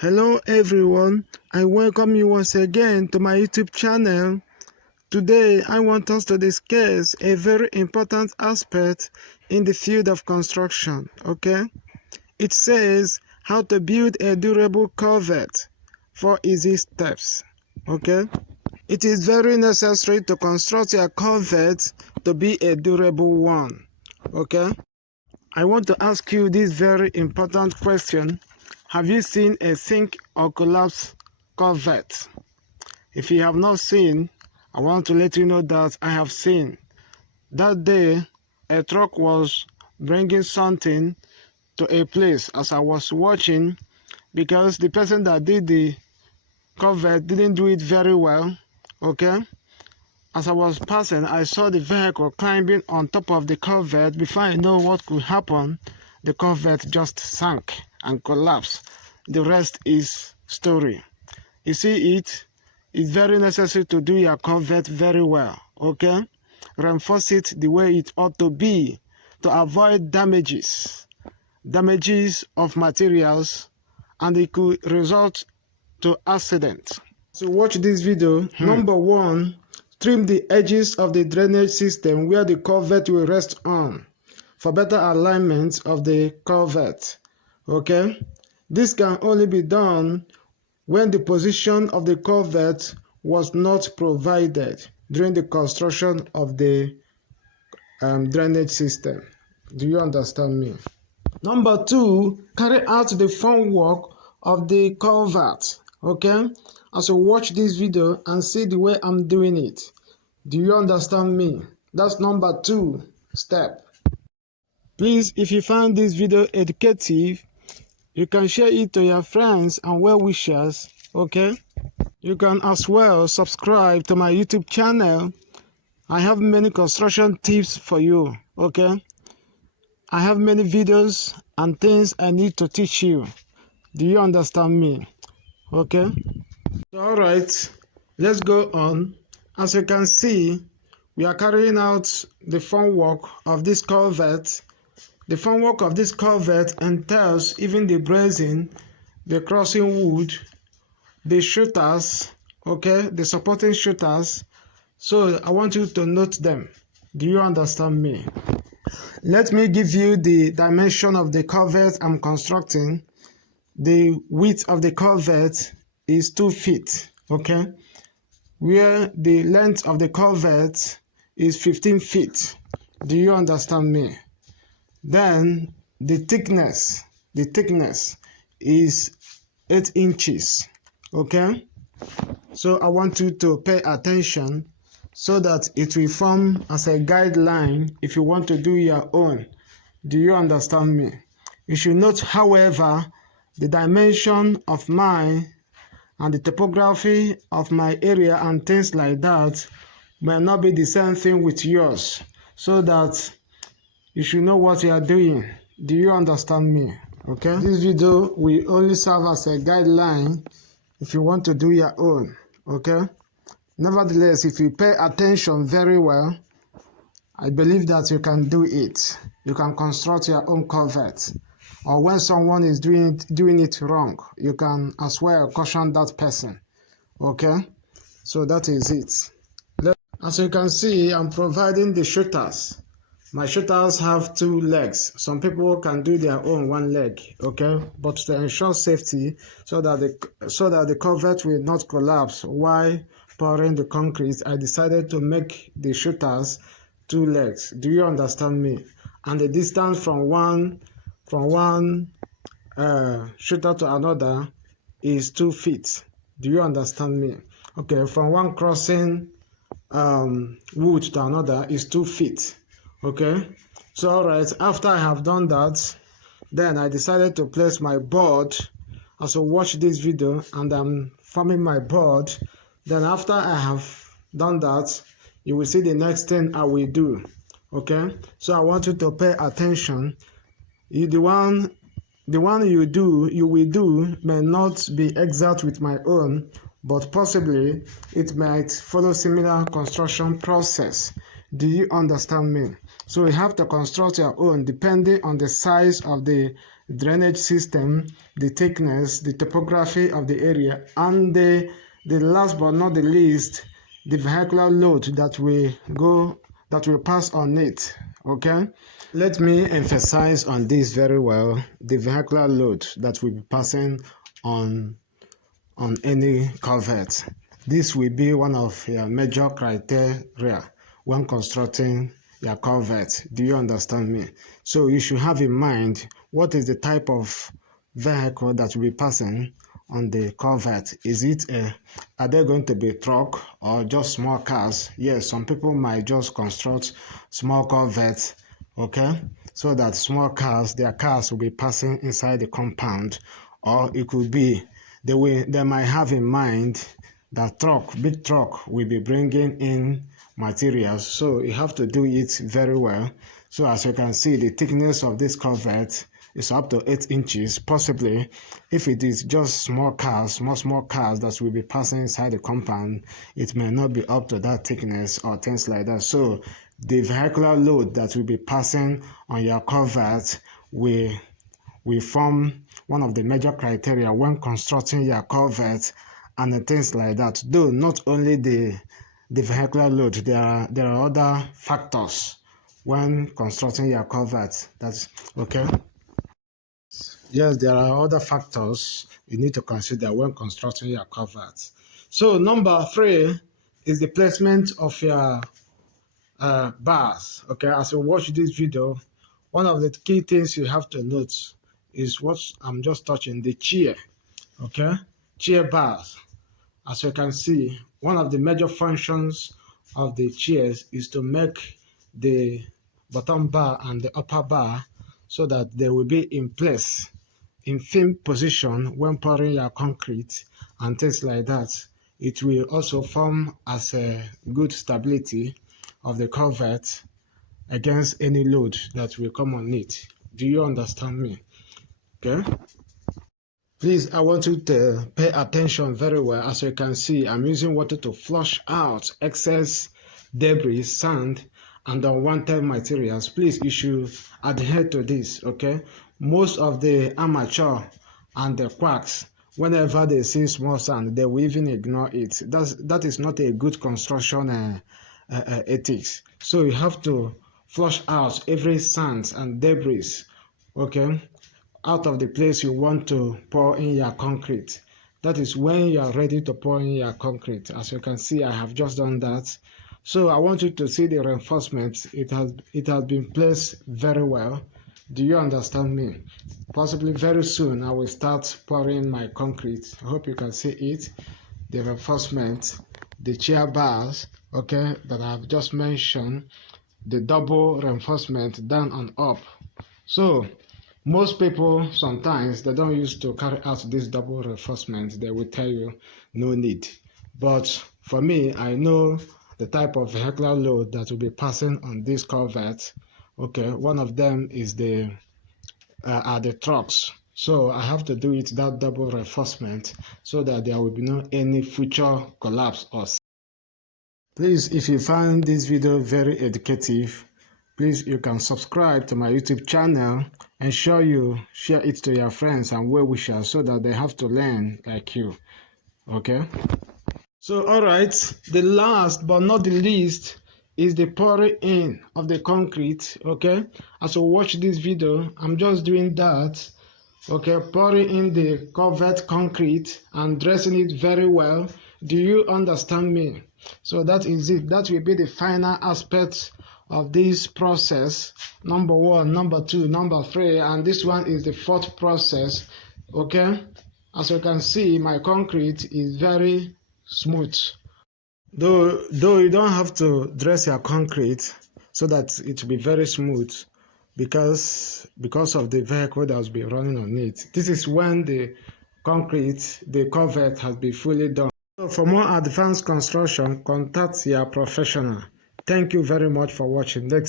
Hello everyone, I welcome you once again to my YouTube channel. Today I want us to discuss a very important aspect in the field of construction, okay? It says how to build a durable culvert. 4 easy steps, okay? It is very necessary to construct your culvert to be a durable one, okay? I want to ask you this very important question. Have you seen a sink or collapse culvert? If you have not seen, I want to let you know that I have seen. That day, a truck was bringing something to a place as I was watching, because the person that did the culvert didn't do it very well, okay? As I was passing, I saw the vehicle climbing on top of the culvert. Before I know what could happen, the culvert just sank and collapsed. The rest is story. You see, it's very necessary to do your culvert very well, okay? Reinforce it the way it ought to be to avoid damages of materials, and it could result to accident. So watch this video. Number 1, trim the edges of the drainage system where the culvert will rest on for better alignment of the culvert, okay? This can only be done when the position of the culvert was not provided during the construction of the drainage system. Do you understand me? Number 2, carry out the formwork of the culvert, okay? As you watch this video and see the way I'm doing it. Do you understand me? That's number 2 step. Please, if you find this video educative, you can share it to your friends and well-wishers, okay? You can as well subscribe to my YouTube channel. I have many construction tips for you, okay? I have many videos and things I need to teach you. Do you understand me? Okay? All right, let's go on. As you can see, we are carrying out the formwork of this culvert. The formwork of this culvert entails even the bracing, the crossing wood, the shooters, okay, the supporting shooters. So I want you to note them. Do you understand me? Let me give you the dimension of the culvert I'm constructing. The width of the culvert is 2 feet, okay? Where the length of the culvert is 15 feet. Do you understand me? Then the thickness is 8 inches, okay? So I want you to pay attention so that it will form as a guideline if you want to do your own. Do you understand me? You should note, however, the dimension of mine and the topography of my area and things like that may not be the same thing with yours, so that you should know what you are doing. Do you understand me? Okay? This video will only serve as a guideline if you want to do your own, okay? Nevertheless, if you pay attention very well, I believe that you can do it. You can construct your own culvert. Or when someone is doing it wrong, you can as well caution that person, okay? So that is it. As you can see, I'm providing the shooters. My shooters have 2 legs. Some people can do their own 1 leg, okay? But to ensure safety, so that the culvert will not collapse while pouring the concrete, I decided to make the shooters 2 legs. Do you understand me? And the distance from one shooter to another is 2 feet. Do you understand me? Okay, from one crossing wood to another is 2 feet. Okay, so all right, after I have done that, then I decided to place my board. As you watch this video and I'm forming my board, then after I have done that, you will see the next thing I will do. Okay, so I want you to pay attention. The one you will do may not be exact with my own, but possibly it might follow similar construction process. Do you understand me? So you have to construct your own depending on the size of the drainage system, the thickness, the topography of the area, and the last but not the least, the vehicular load that will pass on it. Okay, let me emphasize on this very well: the vehicular load that will be passing on any culvert. This will be one of your major criteria when constructing your culvert. Do you understand me? So you should have in mind what is the type of vehicle that will be passing on the culvert. Are they going to be a truck or just small cars? Yes, some people might just construct small culverts, okay, so that their cars will be passing inside the compound, or it could be they might have in mind that big truck will be bringing in materials, so you have to do it very well. So as you can see, the thickness of this culvert is up to 8 inches. Possibly, if it is just small cars that will be passing inside the compound, it may not be up to that thickness or things like that. So the vehicular load that will be passing on your culvert will form one of the major criteria when constructing your culvert and things like that. Though not only the vehicular load, there are other factors when constructing your culvert. That's okay. Yes, there are other factors you need to consider when constructing your culvert. So number 3 is the placement of your bars. Okay, as you watch this video, one of the key things you have to note is what I'm just touching, the chair. Okay, chair bars. As you can see, one of the major functions of the chairs is to make the bottom bar and the upper bar so that they will be in place, in firm position when pouring your concrete and things like that. It will also form as a good stability of the culvert against any load that will come on it. Do you understand me? Okay. Please, I want you to pay attention very well. As you can see, I'm using water to flush out excess debris, sand, and unwanted materials. Please, you should adhere to this, okay? Most of the amateur and the quacks, whenever they see small sand, they will even ignore it. That is not a good construction ethics. So you have to flush out every sand and debris, okay, out of the place you want to pour in your concrete. That is when you are ready to pour in your concrete. As you can see, I have just done that. So I want you to see the reinforcement. It has been placed very well. Do you understand me? Possibly very soon I will start pouring my concrete. I hope you can see it. The reinforcement, the chair bars, okay, that I have just mentioned, the double reinforcement down and up. So most people, sometimes they don't used to carry out this double reinforcement. They will tell you no need. But for me, I know the type of vehicular load that will be passing on this culvert. Okay, one of them is are the trucks. So I have to do it that double reinforcement so that there will be no any future collapse or. Please, if you find this video very educative, please, you can subscribe to my YouTube channel. Ensure you share it to your friends and well-wishers so that they have to learn like you. Okay? So, all right, the last but not the least is the pouring in of the concrete. Okay? As you watch this video, I'm just doing that. Okay, pouring in the covered concrete and dressing it very well. Do you understand me? So that is it. That will be the final aspect of this process. Number 1, number 2, number 3, and this one is the 4th process. Okay, as you can see, my concrete is very smooth. Though you don't have to dress your concrete so that it will be very smooth, because of the vehicle that has been running on it. This is when the culvert has been fully done. So for more advanced construction, contact your professional. Thank you very much for watching. Next